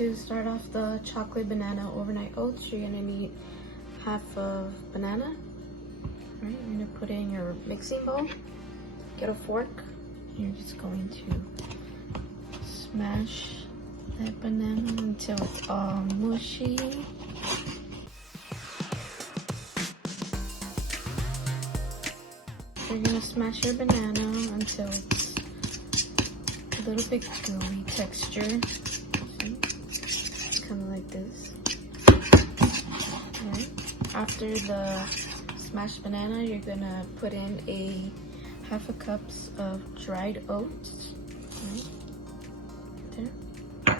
To start off the chocolate banana overnight oats, you're gonna need half of banana. Right, you're gonna put it in your mixing bowl. Get a fork. You're just going to smash that banana until it's all mushy. You're gonna smash your banana until it's a little bit gooey texture. Kind of like this. Alright. After the smashed banana, you're gonna put in half a cup of dried oats. Right there.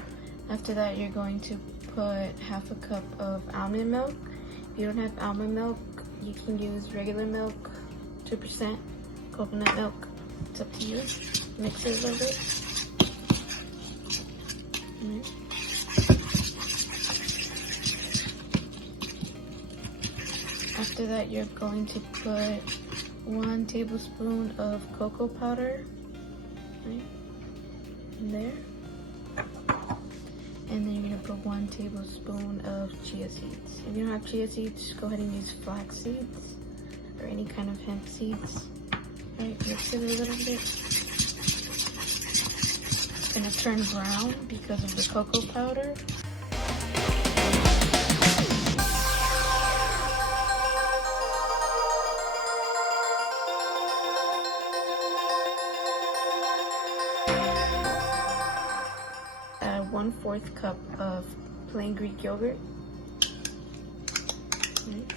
After that, you're going to put half a cup of almond milk. If you don't have almond milk, you can use regular milk, 2% coconut milk. It's up to you. Mix it a little bit. Right. After that, you're going to put 1 tablespoon of cocoa powder, right, in there. And then you're going to put 1 tablespoon of chia seeds. If you don't have chia seeds, go ahead and use flax seeds or any kind of hemp seeds. Right, mix it a little bit. It's going to turn brown because of the cocoa powder. Add 1/4 cup of plain Greek yogurt. Right.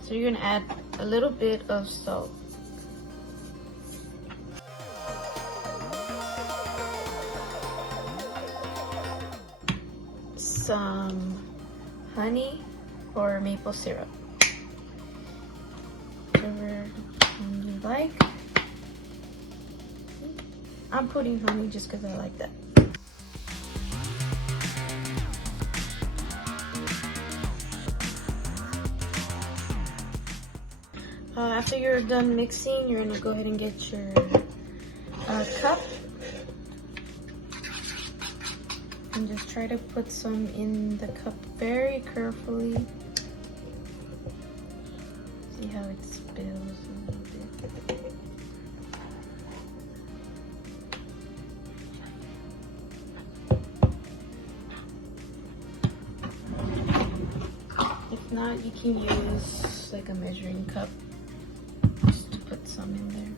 So you're gonna add a little bit of salt. Some honey or maple syrup, whatever you like. I'm putting honey just because I like that. After you're done mixing, you're gonna go ahead and get your cup. And just try to put some in the cup very carefully. See how it spills a little bit. If not, you can use like a measuring cup just to put some in there.